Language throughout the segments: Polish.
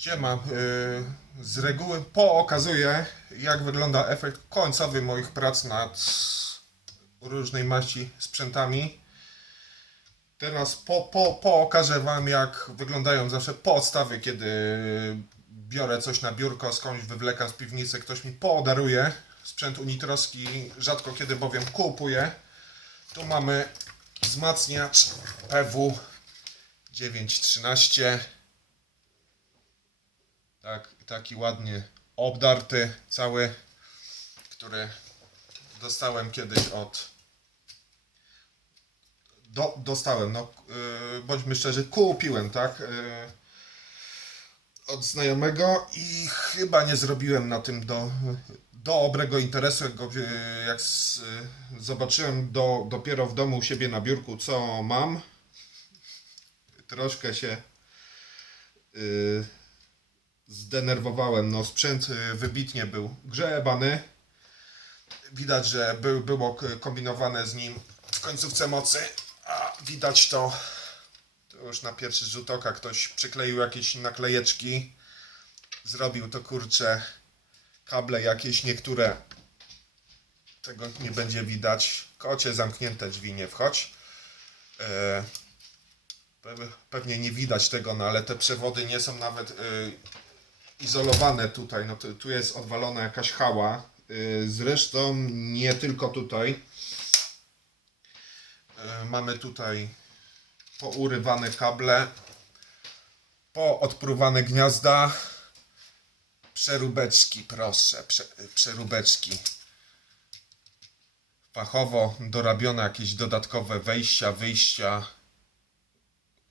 Siema. y, Z reguły pokazuję, jak wygląda efekt końcowy moich prac nad różnej maści sprzętami. Teraz po, po, pokażę Wam, jak wyglądają zawsze podstawy, kiedy biorę coś na biurko, skądś wywlekam z piwnicy, ktoś mi podaruje. Sprzęt Unitroski rzadko kiedy bowiem kupuję. Tu mamy wzmacniacz PW 913. Tak, taki ładnie obdarty cały, który dostałem kiedyś od. Do, dostałem, no yy, bądźmy szczerzy, kupiłem, tak? Yy, od znajomego i chyba nie zrobiłem na tym do, dobrego interesu, jak, go, yy, jak z, yy, zobaczyłem do, dopiero w domu u siebie na biurku, co mam. Troszkę się yy, zdenerwowałem. No, sprzęt y, wybitnie był grzebany. Widać, że był, było kombinowane z nim w końcówce mocy, a widać to, to już na pierwszy rzut oka. Ktoś przykleił jakieś naklejeczki, zrobił to kurcze, kable jakieś niektóre. Tego nie będzie widać. Kocie zamknięte drzwi, nie wchodź. E, Pe- Pewnie nie widać tego, no ale te przewody nie są nawet y, izolowane tutaj. No tu, jest odwalona jakaś hała. Y, zresztą nie tylko tutaj. Y, mamy tutaj pourywane kable, poodpruwane gniazda, przeróbeczki, proszę, prze, przeróbeczki. Fachowo dorabione jakieś dodatkowe wejścia, wyjścia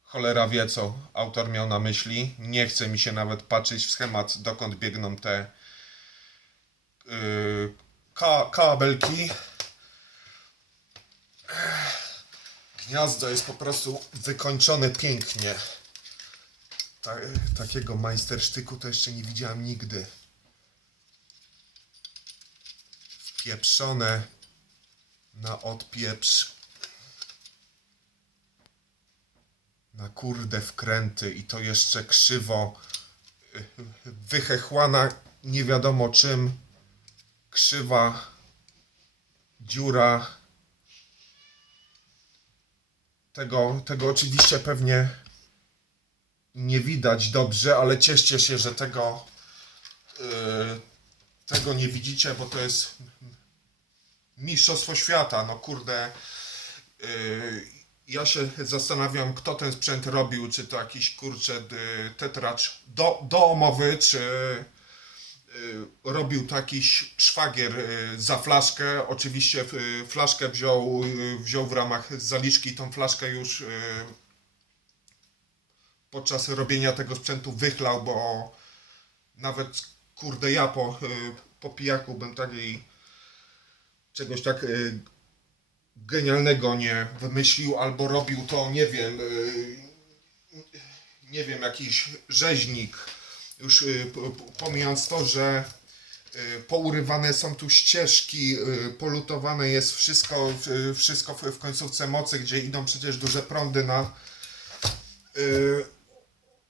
cholera wie, co autor miał na myśli. Nie chce mi się nawet patrzeć w schemat, dokąd biegną te yy, ka kabelki. Gniazdo jest po prostu wykończone pięknie. Ta, takiego majstersztyku to jeszcze nie widziałem nigdy. Wpieprzone na odpieprz. Na kurde wkręty i to jeszcze krzywo y, wychechłana nie wiadomo czym krzywa dziura. Tego, tego oczywiście pewnie nie widać dobrze, ale cieszcie się, że tego y, tego nie widzicie, bo to jest mistrzostwo świata, no kurde y, ja się zastanawiam, kto ten sprzęt robił, czy to jakiś kurczę tetracz do, domowy, czy y, robił to jakiś szwagier y, za flaszkę. Oczywiście y, flaszkę wziął, wziął w ramach zaliczki, tą flaszkę już podczas robienia tego sprzętu wychlał, bo nawet kurde ja po, po pijaku bym takiej czegoś tak genialnego nie wymyślił, albo robił to, nie wiem, yy, nie wiem, jakiś rzeźnik. Już p- pomijając to, że yy, pourywane są tu ścieżki, polutowane jest wszystko, wszystko w, końcówce mocy, gdzie idą przecież duże prądy na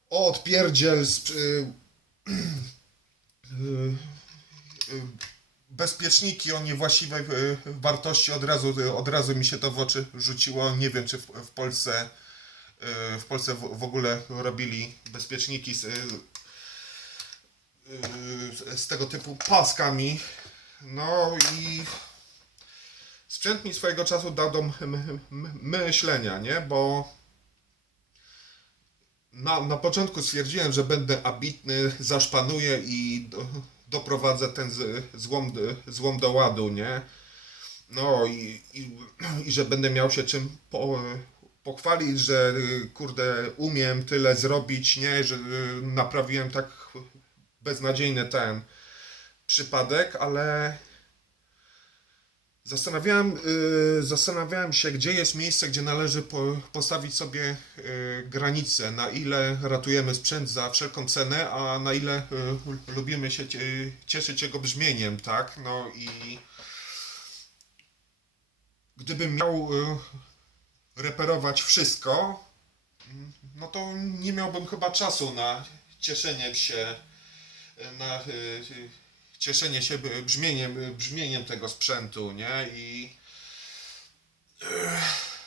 odpierdziel z, bezpieczniki o niewłaściwej y, wartości od razu, y, od razu mi się to w oczy rzuciło. Nie wiem, czy w, w Polsce y, w Polsce w, ogóle robili bezpieczniki z, z tego typu paskami. No i sprzęt mi swojego czasu dał do myślenia, nie? Bo na, na początku stwierdziłem, że będę ambitny, zaszpanuję i doprowadzę ten złom, złom do ładu, nie? No i, i, i że będę miał się czym po, pochwalić, że kurde umiem tyle zrobić, nie? Że naprawiłem tak beznadziejny ten przypadek, ale Zastanawiałem, y, zastanawiałem się, gdzie jest miejsce, gdzie należy po, postawić sobie y, granicę, na ile ratujemy sprzęt za wszelką cenę, a na ile y, lubimy się cie- cieszyć jego brzmieniem, tak? No i gdybym miał y, reperować wszystko, no to nie miałbym chyba czasu na cieszenie się na cieszenie się brzmieniem, brzmieniem tego sprzętu, nie? I Ech,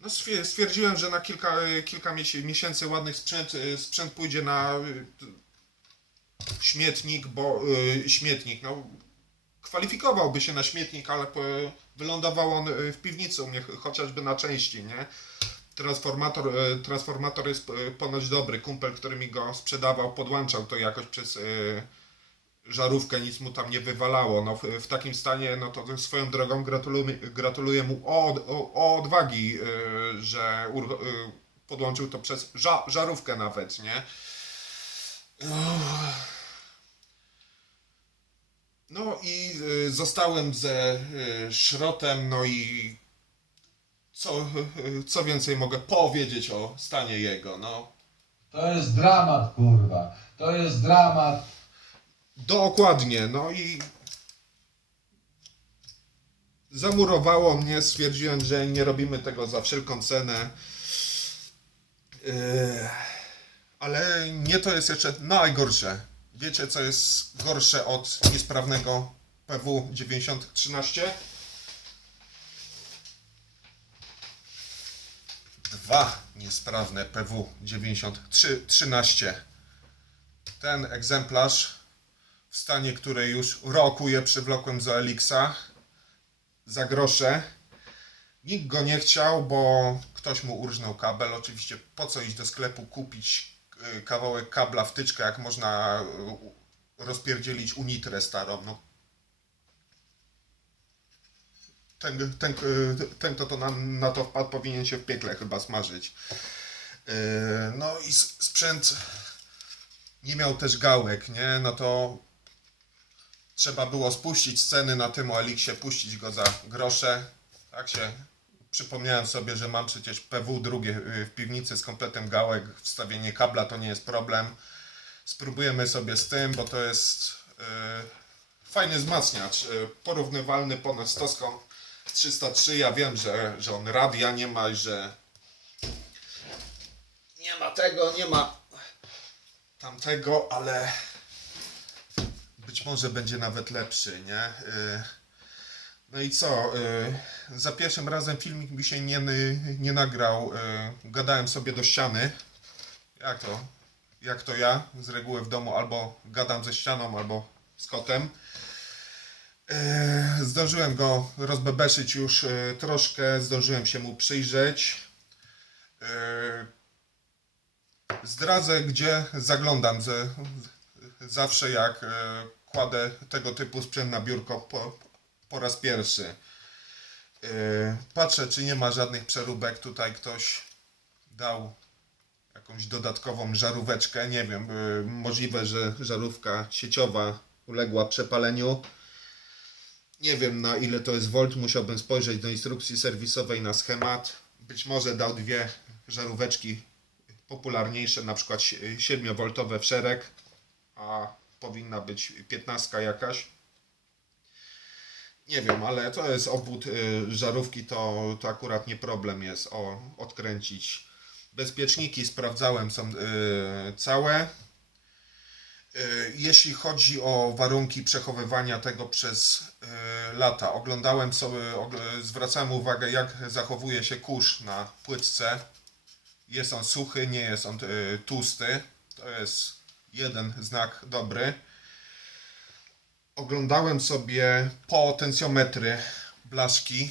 no stwier- stwierdziłem, że na kilka, kilka miesi- miesięcy ładnych sprzęt, y, sprzęt pójdzie na t- śmietnik, bo śmietnik, no kwalifikowałby się na śmietnik, ale wylądował on w piwnicy u mnie ch- chociażby na części, nie? Transformator, transformator jest ponoć dobry. Kumpel, który mi go sprzedawał, podłączał to jakoś przez żarówkę, nic mu tam nie wywalało. No, w, w takim stanie, no to swoją drogą gratuluję, gratuluję mu o, o, o odwagi, y, że ur, y, podłączył to przez ża, żarówkę nawet, nie? Uff. No i y, zostałem ze y, szrotem, no i co, y, co więcej mogę powiedzieć o stanie jego, no. To jest dramat, kurwa. To jest dramat. Dokładnie, no i zamurowało mnie, stwierdziłem, że nie robimy tego za wszelką cenę. Yy, ale nie to jest jeszcze najgorsze. Wiecie, co jest gorsze od niesprawnego PW 9013? Dwa niesprawne PW 9013. Ten egzemplarz w stanie, które już rokuje, przywlokłem z Elixa za grosze. Nikt go nie chciał, bo ktoś mu urżnął kabel. Oczywiście po co iść do sklepu kupić y, kawałek kabla, wtyczkę, jak można y, rozpierdzielić unitrę starą. No. Ten, ten, y, ten kto to na, na to wpadł, powinien się w piekle chyba smażyć. No i sprzęt nie miał też gałek, nie? No to trzeba było spuścić ceny na tym Elixie, puścić go za grosze. Tak się przypomniałem sobie, że mam przecież PW drugie y, w piwnicy z kompletem gałek, wstawienie kabla to nie jest problem. Spróbujemy sobie z tym, bo to jest y, fajny wzmacniacz, y, porównywalny ponad z Toską 303. Ja wiem, że, że on radia nie ma i że nie ma tego, nie ma tamtego, ale być może będzie nawet lepszy, nie? Y, No i co? y, Za pierwszym razem filmik mi się nie, nie nagrał. y, Gadałem sobie do ściany. Jak to? Jak to ja? Z reguły w domu albo gadam ze ścianą, albo z kotem. Zdążyłem go rozbebeszyć już troszkę, zdążyłem się mu przyjrzeć. Zdradzę, gdzie zaglądam. Zawsze jak kładę tego typu sprzęt na biurko po, po raz pierwszy. E, patrzę, czy nie ma żadnych przeróbek. Tutaj ktoś dał jakąś dodatkową żaróweczkę. Nie wiem, e, możliwe, że żarówka sieciowa uległa przepaleniu. Nie wiem na ile to jest volt, musiałbym spojrzeć do instrukcji serwisowej na schemat. Być może dał dwie żaróweczki popularniejsze, na przykład 7V w szereg, a powinna być 15 jakaś. Nie wiem, ale to jest obwód y, żarówki, to, to akurat nie problem jest o, odkręcić. Bezpieczniki sprawdzałem, są y, całe. Y, Jeśli chodzi o warunki przechowywania tego przez lata, oglądałem sobie, zwracałem uwagę, jak zachowuje się kurz na płytce. Jest on suchy, nie jest on tłusty. To jest jeden znak dobry. Oglądałem sobie potencjometry blaszki.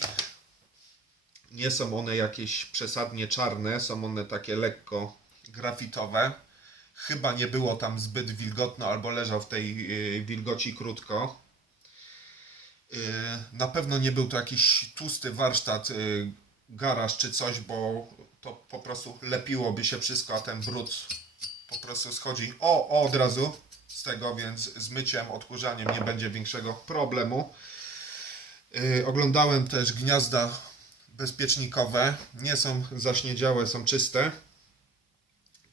Nie są one jakieś przesadnie czarne, są one takie lekko grafitowe. Chyba nie było tam zbyt wilgotno, albo leżał w tej y, wilgoci krótko. Y, Na pewno nie był to jakiś tłusty warsztat, y, garaż czy coś, bo to po prostu lepiłoby się wszystko, a ten brud po prostu schodzi o, o od razu z tego, więc z myciem, odkurzaniem nie będzie większego problemu. Y, oglądałem też gniazda bezpiecznikowe. Nie są zaśniedziałe, są czyste.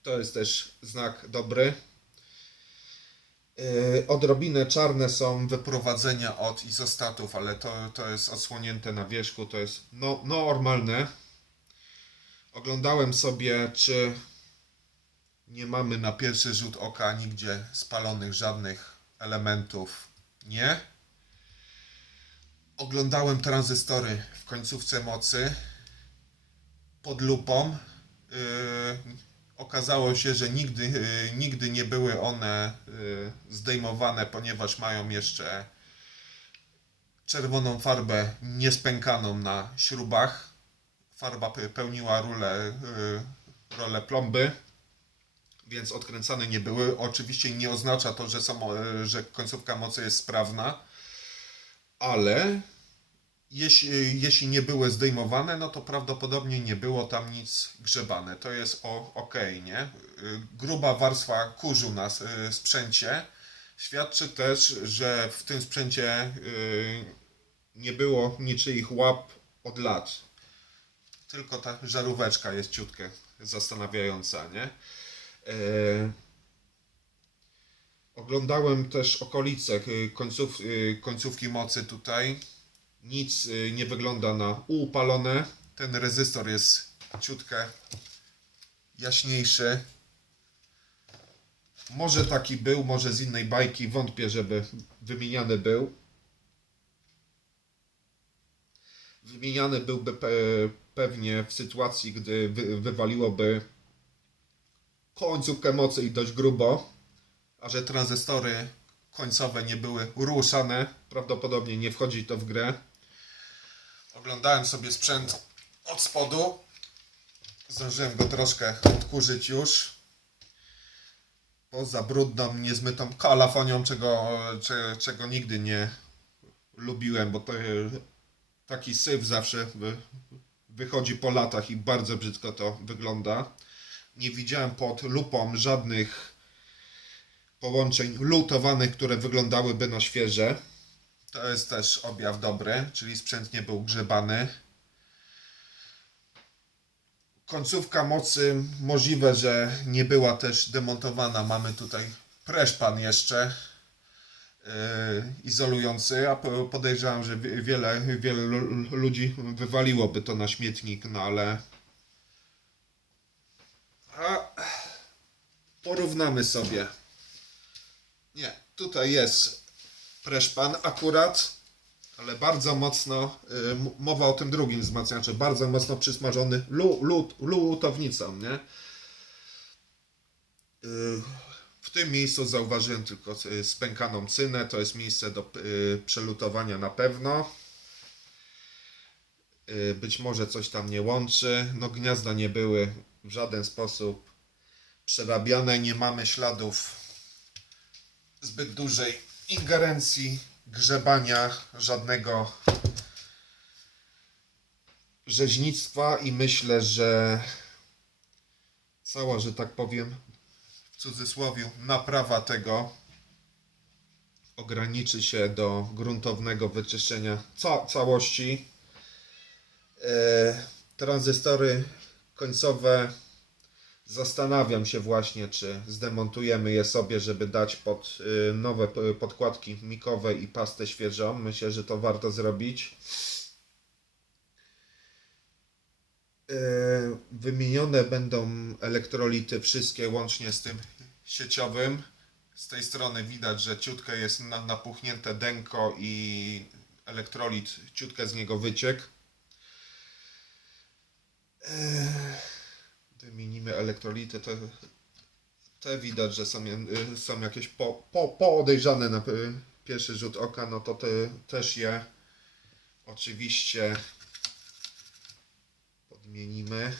To jest też znak dobry. Yy, odrobinę czarne są wyprowadzenia od izostatów, ale to, to jest odsłonięte na wierzchu, to jest no, normalne. Oglądałem sobie, czy Nie mamy na pierwszy rzut oka nigdzie spalonych żadnych elementów. Nie. Oglądałem tranzystory w końcówce mocy pod lupą. Yy, okazało się, że nigdy, yy, nigdy nie były one yy, zdejmowane, ponieważ mają jeszcze czerwoną farbę niespękaną na śrubach. Farba pe- pełniła rolę, yy, rolę plomby, więc odkręcane nie były. Oczywiście nie oznacza to, że, yy, że końcówka mocy jest sprawna, ale jeśli, jeśli nie były zdejmowane, no to prawdopodobnie nie było tam nic grzebane. To jest o, ok, nie? Y, Gruba warstwa kurzu na y, sprzęcie świadczy też, że w tym sprzęcie nie było niczyich łap od lat. Tylko ta żaróweczka jest ciutkę zastanawiająca, nie? Y, Oglądałem też okolice y, końców, y, końcówki mocy tutaj nic nie wygląda na upalone. Ten rezystor jest ciutkę jaśniejszy. Może taki był, może z innej bajki. Wątpię, żeby wymieniany był. Wymieniany byłby pe pewnie w sytuacji, gdy wy wywaliłoby końcówkę mocy i dość grubo, a że tranzystory końcowe nie były ruszane, prawdopodobnie nie wchodzi to w grę. Oglądałem sobie sprzęt od spodu. Zdążyłem go troszkę odkurzyć już. Poza brudną, niezmytą kalafonią, czego, cze, czego nigdy nie lubiłem, bo to e, taki syf zawsze wy- wychodzi po latach i bardzo brzydko to wygląda. Nie widziałem pod lupą żadnych połączeń lutowanych, które wyglądałyby na świeże. To jest też objaw dobry, czyli sprzęt nie był grzebany. Końcówka mocy możliwe, że nie była też demontowana. Mamy tutaj preszpan jeszcze yy, izolujący, a po- podejrzewam, że wi- wiele, wiele lu- ludzi wywaliłoby to na śmietnik, no ale a porównamy sobie. Nie, tutaj jest preszpan akurat, ale bardzo mocno, y, mowa o tym drugim wzmacniaczu, bardzo mocno przysmażony lu, lut, lutownicą, nie? Y, w tym miejscu zauważyłem tylko y, spękaną cynę, to jest miejsce do przelutowania na pewno. Być może coś tam nie łączy. No gniazda nie były w żaden sposób przerabiane, nie mamy śladów zbyt dużej ingerencji, grzebania, żadnego rzeźnictwa i myślę, że cała, że tak powiem, w cudzysłowie, naprawa tego ograniczy się do gruntownego wyczyszczenia ca całości. E, tranzystory końcowe Zastanawiam się właśnie, czy zdemontujemy je sobie, żeby dać pod y, nowe podkładki mikowe i pastę świeżą. Myślę, że to warto zrobić. Y, Wymienione będą elektrolity wszystkie łącznie z tym sieciowym. Z tej strony widać, że ciutkę jest na- napuchnięte denko i elektrolit ciutkę z niego wyciekł. Wymienimy elektrolity, te, te widać, że są, je- są jakieś po, po, podejrzane na y, pierwszy rzut oka, no to te, też je oczywiście podmienimy.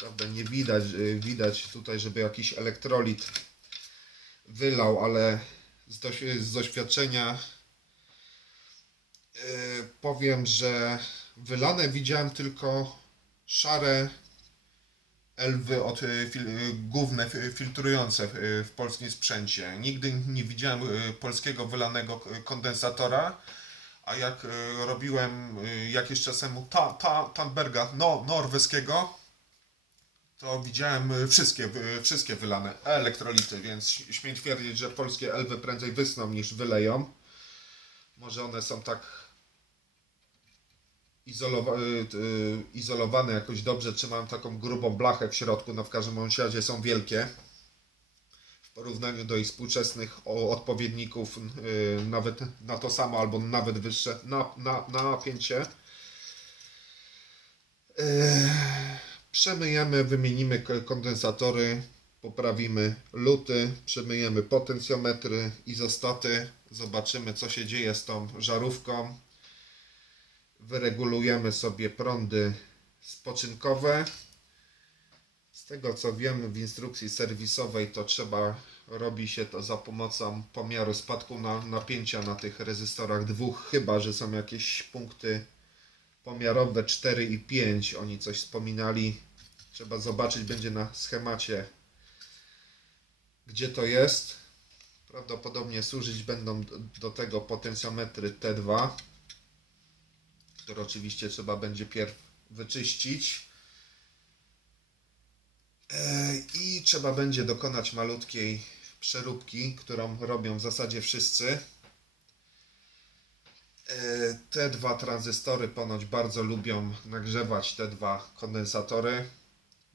Prawda, nie widać, y, widać tutaj, żeby jakiś elektrolit wylał, ale z, doś- z doświadczenia powiem, że wylane widziałem tylko szare elwy od y, fil, y, główne fi- filtrujące w, y, polskim sprzęcie. Nigdy nie widziałem y, polskiego wylanego kondensatora, a jak y, robiłem y, jakiś czas temu ta, ta, Tandberga no, norweskiego, to widziałem y, wszystkie, y, wszystkie wylane elektrolity, więc śmiem twierdzić, że polskie elwy prędzej wysną niż wyleją. Może one są tak izolowa, y, y, izolowane jakoś dobrze, czy mam taką grubą blachę w środku, no w każdym razie są wielkie. W porównaniu do ich współczesnych odpowiedników, y, nawet na to samo, albo nawet wyższe na, na, na napięcie. Przemyjemy, wymienimy kondensatory, poprawimy luty, przemyjemy potencjometry, izostaty, zobaczymy co się dzieje z tą żarówką. Wyregulujemy sobie prądy spoczynkowe. Z tego co wiem w instrukcji serwisowej to trzeba robi się to za pomocą pomiaru spadku na, napięcia na tych rezystorach dwóch, chyba że są jakieś punkty pomiarowe 4 i 5. Oni coś wspominali. Trzeba zobaczyć będzie na schemacie gdzie to jest. Prawdopodobnie służyć będą do- tego potencjometry T2, które oczywiście trzeba będzie pierw wyczyścić. E, I trzeba będzie dokonać malutkiej przeróbki, którą robią w zasadzie wszyscy. E, Te dwa tranzystory ponoć bardzo lubią nagrzewać te dwa kondensatory,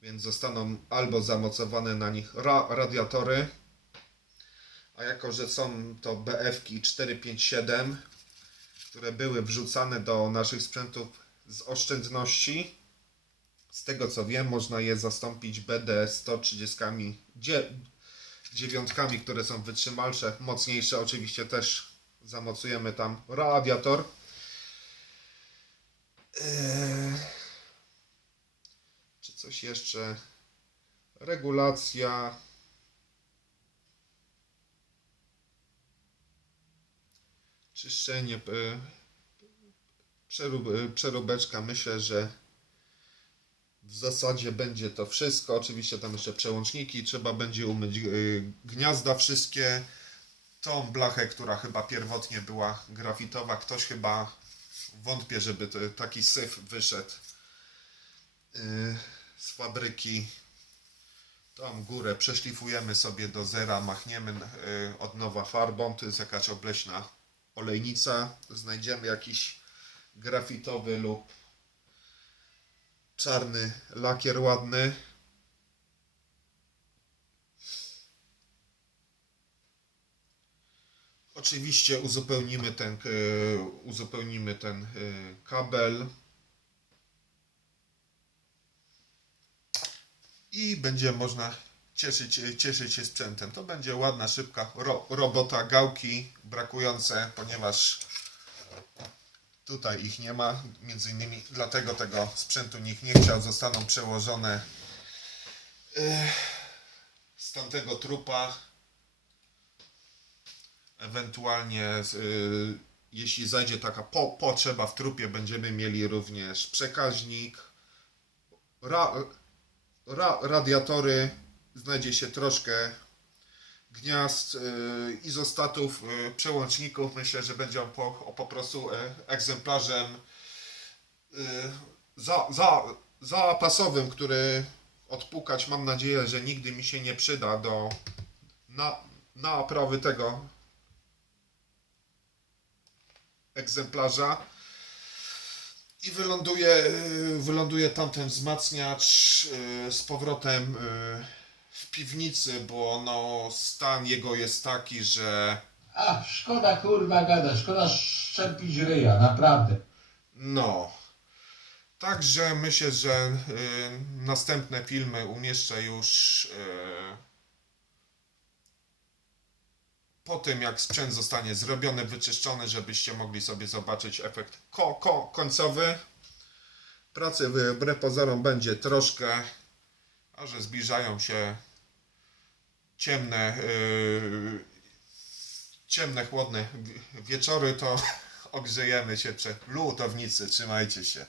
więc zostaną albo zamocowane na nich ra radiatory, a jako że są to BF-ki 457, które były wrzucane do naszych sprzętów z oszczędności, z tego co wiem, można je zastąpić BD 130 dzie- dziewiątkami, które są wytrzymalsze, mocniejsze. Oczywiście też zamocujemy tam radiator. Eee, czy coś jeszcze? Regulacja. Czyszczenie. e, Przerób, e, przeróbeczka. Myślę, że w zasadzie będzie to wszystko. Oczywiście tam jeszcze przełączniki. Trzeba będzie umyć e, gniazda wszystkie. Tą blachę, która chyba pierwotnie była grafitowa. Ktoś chyba wątpię, żeby to, taki syf wyszedł z fabryki. Tą górę przeszlifujemy sobie do zera, machniemy od nowa farbą. To jest jakaś obleśna olejnica. Znajdziemy jakiś grafitowy lub czarny lakier ładny. Oczywiście uzupełnimy ten, e, uzupełnimy ten e, kabel. I będzie można cieszyć, cieszyć się sprzętem. To będzie ładna, szybka ro, robota, gałki brakujące, ponieważ Tutaj ich nie ma, między innymi dlatego tego sprzętu nikt nie chciał, zostaną przełożone eh, z tamtego trupa. Ewentualnie, y, jeśli zajdzie taka po, potrzeba w trupie, będziemy mieli również przekaźnik, ra, ra, radiatory, znajdzie się troszkę gniazd, y, izostatów, y, przełączników. Myślę, że będzie on po, po prostu y, egzemplarzem za, za, który odpukać mam nadzieję, że nigdy mi się nie przyda do na, naprawy tego egzemplarza. I wyląduje, wyląduje tamten wzmacniacz z powrotem piwnicy, bo no, stan jego jest taki, że A, szkoda kurwa gada, szkoda szczepić ryja, naprawdę. no. Także myślę, że y, następne filmy umieszczę już y, po tym, jak sprzęt zostanie zrobiony, wyczyszczony, żebyście mogli sobie zobaczyć efekt ko ko końcowy. Pracy wbrew pozorom będzie troszkę, a że zbliżają się ciemne, yy, ciemne, chłodne wi- wieczory, to ogrzejemy się przy lutownicy. Trzymajcie się.